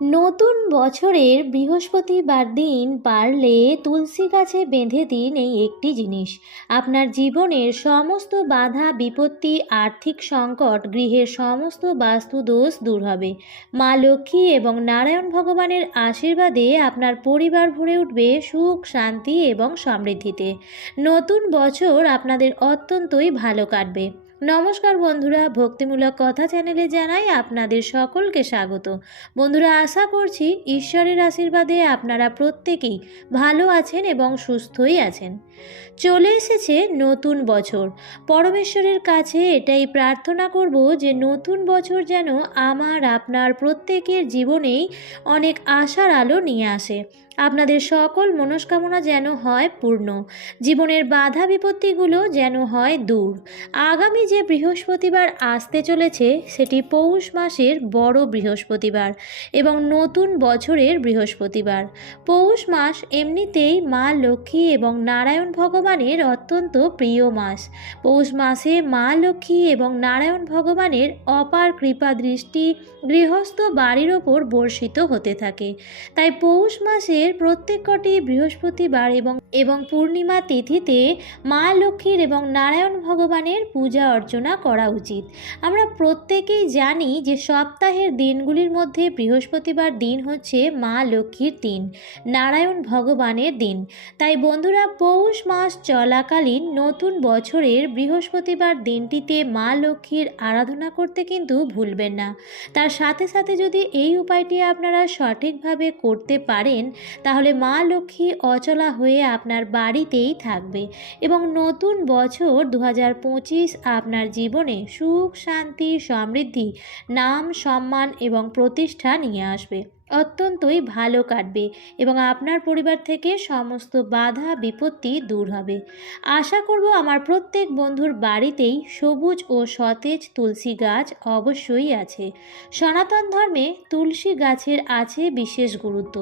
নতুন বছরের বৃহস্পতিবার দিন পারলে তুলসী গাছে বেঁধে দিন এই একটি জিনিস। আপনার জীবনের সমস্ত বাধা, বিপত্তি, আর্থিক সংকট, গৃহের সমস্ত বাস্তুদোষ দূর হবে। মা লক্ষ্মী এবং নারায়ণ ভগবানের আশীর্বাদে আপনার পরিবার ভরে উঠবে সুখ, শান্তি এবং সমৃদ্ধিতে। নতুন বছর আপনাদের অত্যন্তই ভালো কাটবে। নমস্কার বন্ধুরা, ভক্তিমূলক কথা চ্যানেলে জানাই আপনাদের সকলকে স্বাগত। বন্ধুরা, আশা করছি ঈশ্বরের আশীর্বাদে আপনারা প্রত্যেকেই ভালো আছেন এবং সুস্থই আছেন। চলে এসেছে নতুন বছর। পরমেশ্বরের কাছে এটাই প্রার্থনা করব যে নতুন বছর যেন আমার, আপনার প্রত্যেকের জীবনেই অনেক আশার আলো নিয়ে আসে। আপনাদের সকল মনস্কামনা যেন হয় পূর্ণ। জীবনের বাধা বিপত্তিগুলো যেন হয় দূর। আগামী যে বৃহস্পতিবার আসতে চলেছে, সেটি পৌষ মাসের বড় বৃহস্পতিবার এবং নতুন বছরের বৃহস্পতিবার। পৌষ মাস এমনিতেই মা লক্ষ্মী এবং নারায়ণ ভগবানের অত্যন্ত প্রিয় মাস। পৌষ মাসে মা লক্ষ্মী এবং নারায়ণ ভগবানের অপার কৃপা দৃষ্টি গৃহস্থ বাড়ির ওপর বর্ষিত হতে থাকে। তাই পৌষ মাসের প্রত্যেক কটি বৃহস্পতিবার এবং এবং পূর্ণিমা তিথিতে মা লক্ষ্মীর এবং নারায়ণ ভগবানের পূজা অর্চনা করা উচিত। আমরা প্রত্যেকেই জানি যে সপ্তাহের দিনগুলির মধ্যে বৃহস্পতিবার দিন হচ্ছে মা লক্ষ্মীর দিন, নারায়ণ ভগবানের দিন। তাই বন্ধুরা, পৌষ মাস চলাকালীন নতুন বছরের বৃহস্পতিবার দিনটিতে মা লক্ষ্মীর আরাধনা করতে কিন্তু ভুলবেন না। তার সাথে সাথে যদি এই উপায়টি আপনারা সঠিকভাবে করতে পারেন, তাহলে মা লক্ষ্মী অচলা হয়ে আপনার বাড়িতেই থাকবে এবং নতুন বছর দু হাজার পঁচিশ আপনার জীবনে সুখ, শান্তি, সমৃদ্ধি, নাম, সম্মান এবং প্রতিষ্ঠা নিয়ে আসবে। অত্যন্তই ভালো কাটবে এবং আপনার পরিবার থেকে সমস্ত বাধা বিপত্তি দূর হবে। আশা করব আমার প্রত্যেক বন্ধুর বাড়িতেই সবুজ ও সতেজ তুলসী গাছ অবশ্যই আছে। সনাতন ধর্মে তুলসী গাছের আছে বিশেষ গুরুত্ব।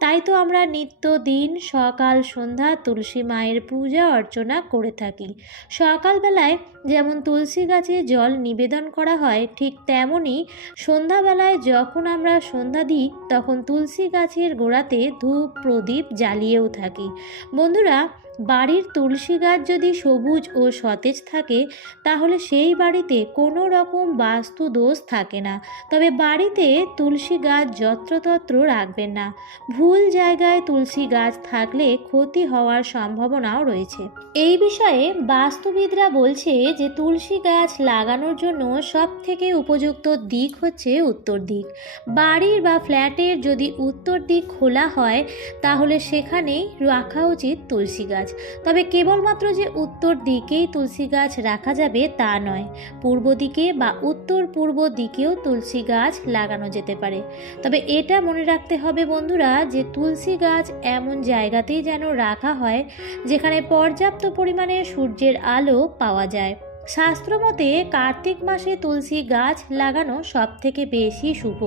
তাই তো আমরা নিত্য দিন, সকাল, সন্ধ্যা তুলসী মায়ের পূজা অর্চনা করে থাকি। সকালবেলায় যেমন তুলসী গাছে জল নিবেদন করা হয়, ঠিক তেমনই সন্ধ্যাবেলায় যখন আমরা সন্ধ্যা দিই তখন তুলসী গাছের গোড়াতে ধূপ প্রদীপ জ্বালিয়েও থাকি। বন্ধুরা বাড়ির তুলসী গাছ যদি সবুজ ও সতেজ থাকে, তাহলে সেই বাড়িতে কোনো রকম বাস্তু দোষ থাকে না। তবে বাড়িতে তুলসী গাছ যত্রতত্র রাখবেন না। ভুল জায়গায় তুলসী গাছ থাকলে ক্ষতি হওয়ার সম্ভাবনাও রয়েছে। এই বিষয়ে বাস্তুবিদরা বলছে যে, তুলসী গাছ লাগানোর জন্য সব থেকে উপযুক্ত দিক হচ্ছে উত্তর দিক। বাড়ির বা ফ্ল্যাটের যদি উত্তর দিক খোলা হয়, তাহলে সেখানেই রাখা উচিত তুলসী গাছ। তবে কেবলমাত্র যে উত্তর দিকেই তুলসী গাছ রাখা যাবে তা নয়, পূর্ব দিকে বা উত্তর পূর্ব দিকেও তুলসী গাছ লাগানো যেতে পারে। তবে এটা মনে রাখতে হবে বন্ধুরা যে তুলসী গাছ এমন জায়গাতেই যেন রাখা হয় যেখানে পর্যাপ্ত পরিমাণে সূর্যের আলো পাওয়া যায়। শাস্ত্রমতে কার্তিক মাসে তুলসী গাছ লাগানো সব থেকে বেশি শুভ।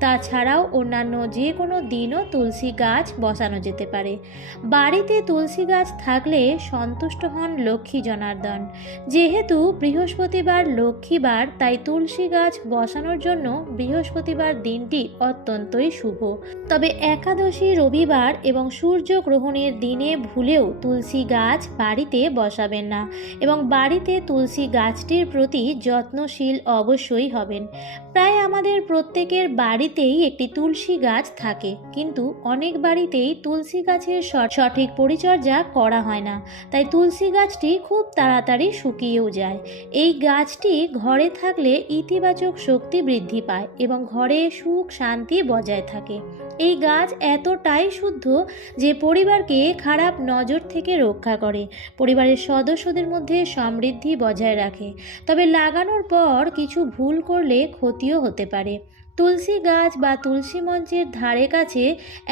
তাছাড়াও অন্যান্য যে কোনো দিনও তুলসী গাছ বসানো যেতে পারে। বাড়িতে তুলসী গাছ থাকলে সন্তুষ্ট হন লক্ষ্মী জনার্দন। যেহেতু বৃহস্পতিবার লক্ষ্মীবার, তাই তুলসী গাছ বসানোর জন্য বৃহস্পতিবার দিনটি অত্যন্তই শুভ। তবে একাদশী রবিবার এবং সূর্য গ্রহণের দিনে ভুলেও তুলসী গাছ বাড়িতে বসাবেন না এবং বাড়িতে তুলসী গাছটির প্রতি যত্নশীল অবশ্যই হবেন। প্রায় আমাদের প্রত্যেকের বাড়িতেই একটি তুলসী গাছ থাকে, কিন্তু অনেক বাড়িতেই তুলসী গাছের সঠিক পরিচর্যা করা হয় না। তাই তুলসী গাছটি খুব তাড়াতাড়ি শুকিয়েও যায়। এই গাছটি ঘরে থাকলে ইতিবাচক শক্তি বৃদ্ধি পায় এবং ঘরে সুখ শান্তি বজায় থাকে। এই গাছ এতটাই শুদ্ধ যে পরিবারকে খারাপ নজর থেকে রক্ষা করে। পরিবারের সদস্যদের মধ্যে সমৃদ্ধি বজায় রাখে। তবে লাগানোর পর কিছু ভুল করলে ক্ষতিও হতে পারে। তুলসী গাছ বা তুলসী মঞ্চের ধারে কাছে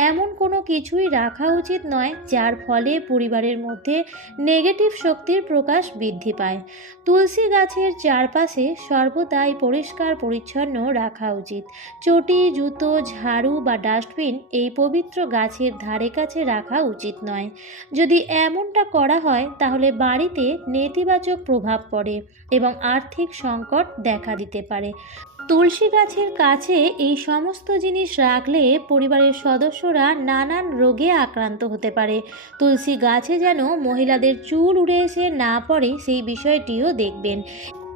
এমন কোনো কিছুই রাখা উচিত নয়, যার ফলে পরিবারের মধ্যে নেগেটিভ শক্তির প্রকাশ বৃদ্ধি পায়। তুলসী গাছের চারপাশে সর্বদাই পরিষ্কার পরিচ্ছন্ন রাখা উচিত। চটি, জুতো, ঝাড়ু বা ডাস্টবিন এই পবিত্র গাছের ধারে কাছে রাখা উচিত নয়। যদি এমনটা করা হয়, তাহলে বাড়িতে নেতিবাচক প্রভাব পড়ে এবং আর্থিক সংকট দেখা দিতে পারে। তুলসী গাছের কাছে এই সমস্ত জিনিস রাখলে পরিবারের সদস্যরা নানান রোগে আক্রান্ত হতে পারে। তুলসী গাছে যেন মহিলাদের চুল উড়ে এসে না পড়ে সেই বিষয়টিও দেখবেন।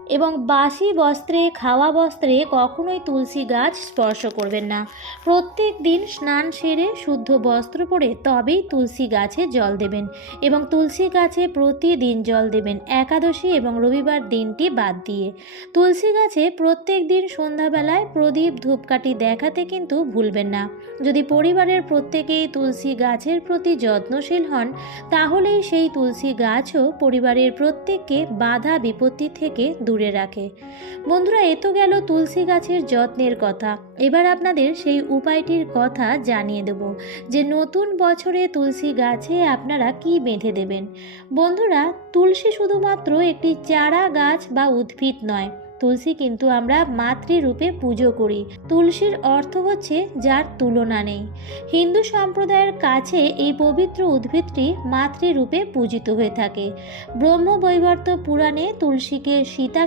এবং বাসি বস্ত্রে, খাওয়া বস্ত্রে কখনোই তুলসী গাছ স্পর্শ করবেন না। প্রত্যেক দিন স্নান সেরে শুদ্ধ বস্ত্র পরে তবেই তুলসী গাছে জল দেবেন এবং তুলসী গাছে প্রতিদিন জল দেবেন একাদশী এবং রবিবার দিনটি বাদ দিয়ে। তুলসী গাছে প্রত্যেক দিন সন্ধ্যাবেলায় প্রদীপ ধূপকাঠি দেখাতে কিন্তু ভুলবেন না। যদি পরিবারের প্রত্যেকেই তুলসী গাছের প্রতি যত্নশীল হন, তাহলেই সেই তুলসী গাছও পরিবারের প্রত্যেককে বাধা বিপত্তি থেকে দূরে রাখে। বন্ধুরা, এ তো গেল তুলসী গাছের যত্নের কথা। এবার আপনাদের সেই উপায়টির কথা জানিয়ে দেব যে নতুন বছরে তুলসী গাছে আপনারা কি বেঁধে দেবেন। বন্ধুরা, তুলসী শুধুমাত্র একটি চারা গাছ বা উদ্ভিদ নয় তুলসী কিন্তু আমরা মাতৃরূপে পুজো করি। তুলসীর অর্থ হচ্ছে যার তুলনা নেই। হিন্দু সম্প্রদায়ের কাছে এই পবিত্র উদ্ভিদটি মাতৃরূপে পূজিত হয়ে থাকে। ব্রহ্মবৈবর্ত পুরাণে তুলসীকে সীতা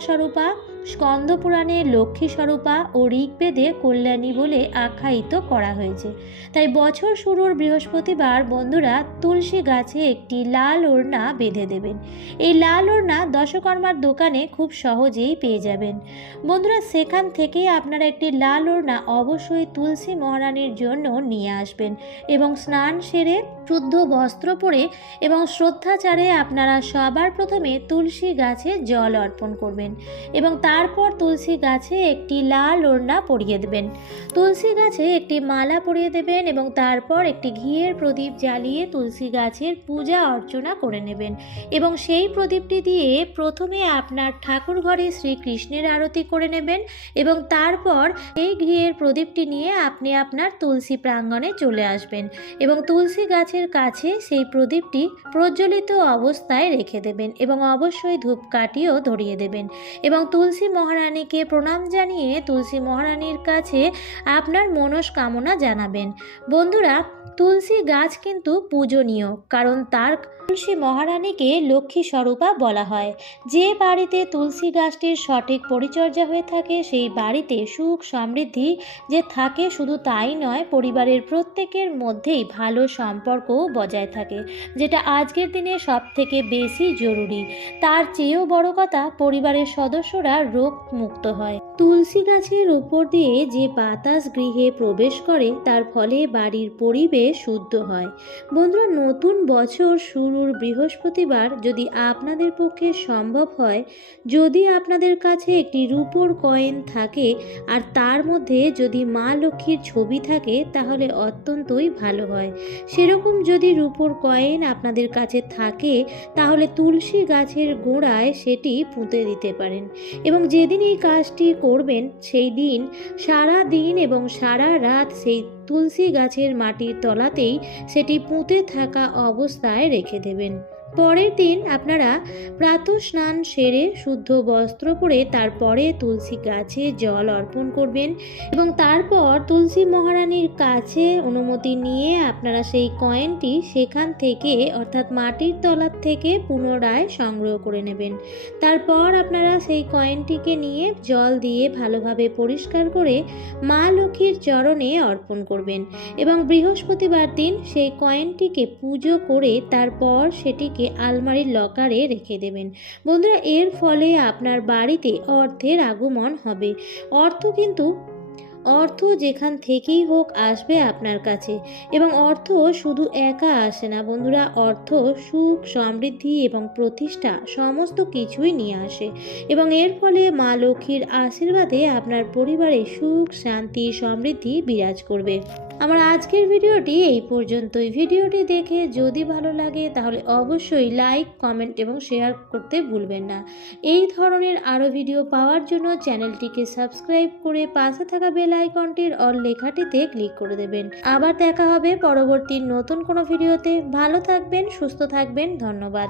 স্বরূপা স্কন্দ পুরাণে লক্ষ্মী স্বরূপা ও ঋগ্বেদে কল্যাণী বলে আখ্যায়িত করা হয়েছে। তাই বছর শুরুর বৃহস্পতিবার বন্ধুরা তুলসী গাছে একটি লাল ওড়না বেঁধে দেবেন। এই লাল ওড়না দশকর্মার দোকানে খুব সহজেই পেয়ে যাবেন। বন্ধুরা, সেখান থেকেই আপনারা একটি লাল ওড়না অবশ্যই তুলসী মহারানীর জন্য নিয়ে আসবেন এবং স্নান সেরে শুদ্ধ বস্ত্র পরে এবং শ্রদ্ধাচারে আপনারা সবার প্রথমে তুলসী গাছে জল অর্পণ করবেন এবং তারপর তুলসী গাছে একটি লাল ওড়না পরিয়ে দেবেন। তুলসী গাছে একটি মালা পরিয়ে দেবেন এবং তারপর একটি ঘিয়ের প্রদীপ জ্বালিয়ে তুলসী গাছের পূজা অর্চনা করে নেবেন এবং সেই প্রদীপটি দিয়ে প্রথমে আপনার ঠাকুর ঘরে শ্রীকৃষ্ণের আরতি করে নেবেন এবং তারপর এই ঘিয়ের প্রদীপটি নিয়ে আপনি আপনার তুলসী প্রাঙ্গণে চলে আসবেন এবং তুলসী গাছের কাছে সেই প্রদীপটি প্রজ্বলিত অবস্থায় রেখে দেবেন এবং অবশ্যই ধূপকাঠিও ধরিয়ে দেবেন। এবং তুলসী মহারানীকে প্রণাম জানিয়ে তুলসী মহারানীর কাছে আপনার মনস্কামনা জানাবেন। বন্ধুরা, তুলসী গাছ কিন্তু পূজনীয়, কারণ তার তুলসী মহারানীকে লক্ষ্মী স্বরূপা বলা হয়। যে বাড়িতে তুলসী গাছটির সঠিক পরিচর্যা হয়ে থাকে, সেই বাড়িতে সুখ সমৃদ্ধি যে থাকে শুধু তাই নয়, পরিবারের প্রত্যেকের মধ্যেই ভালো সম্পর্কও বজায় থাকে, যেটা আজকের দিনে সব থেকে বেশি জরুরি। তার চেয়েও বড় কথা, পরিবারের সদস্যরা রোগ মুক্ত হয়। তুলসী গাছের উপর দিয়ে যে বাতাস গৃহে প্রবেশ করে, তার ফলে বাড়ির পরিবেশ শুদ্ধ হয়। বন্ধুরা, নতুন বছর শুরুর বৃহস্পতিবার যদি আপনাদের পক্ষে সম্ভব হয়, যদি আপনাদের কাছে একটি রূপোর কয়েন থাকে, আর তার মধ্যে যদি মা লক্ষ্মীর ছবি থাকে, তাহলে অত্যন্তই ভালো হয়। সেরকম যদি রূপোর কয়েন আপনাদের কাছে থাকে, তাহলে তুলসী গাছের গোড়ায় সেটি পুঁতে দিতে পারেন। এবং যেদিন এই কাজটি করবেন, সেই দিন, সারা দিন এবং সারা রাত সেই তুলসী গাছের মাটির তলাতেই সেটি পুঁতে থাকা অবস্থায় রেখে দেবেন। পরের দিন আপনারা প্রাত স্নান সেরে শুদ্ধ বস্ত্র পরে তারপরে তুলসী গাছে জল অর্পণ করবেন এবং তারপর তুলসী মহারানীর কাছে অনুমতি নিয়ে আপনারা সেই কয়েনটি সেখান থেকে, অর্থাৎ মাটির তলার থেকে পুনরায় সংগ্রহ করে নেবেন। তারপর আপনারা সেই কয়েনটিকে নিয়ে জল দিয়ে ভালোভাবে পরিষ্কার করে মা লক্ষ্মীর চরণে অর্পণ করবেন এবং বৃহস্পতিবার দিন সেই কয়েনটিকে পুজো করে তারপর সেটিকে আলমারির লকারে রেখে দেবেন। বন্ধুরা, এর ফলে আপনার বাড়িতে অর্থের আগমন হবে। অর্থ কিন্তু, অর্থ যেখান থেকেই হোক আসবে আপনার কাছে। এবং অর্থ শুধু একা আসে না বন্ধুরা, অর্থ সুখ, সমৃদ্ধি এবং প্রতিষ্ঠা সমস্ত কিছুই নিয়ে আসে। এবং এর ফলে মা লক্ষ্মীর আশীর্বাদে আপনার পরিবারে সুখ, শান্তি, সমৃদ্ধি বিরাজ করবে। আমার আজকের ভিডিওটি এই পর্যন্তই। ভিডিওটি দেখে যদি ভালো লাগে, তাহলে অবশ্যই লাইক, কমেন্ট এবং শেয়ার করতে ভুলবেন না। এই ধরনের আরও ভিডিও পাওয়ার জন্য চ্যানেলটিকে সাবস্ক্রাইব করে পাশে থাকা বেল আইকনটির অল লেখাটিতে ক্লিক করে দেবেন। আবার দেখা হবে পরবর্তী নতুন কোনো ভিডিওতে। ভালো থাকবেন, সুস্থ থাকবেন। ধন্যবাদ।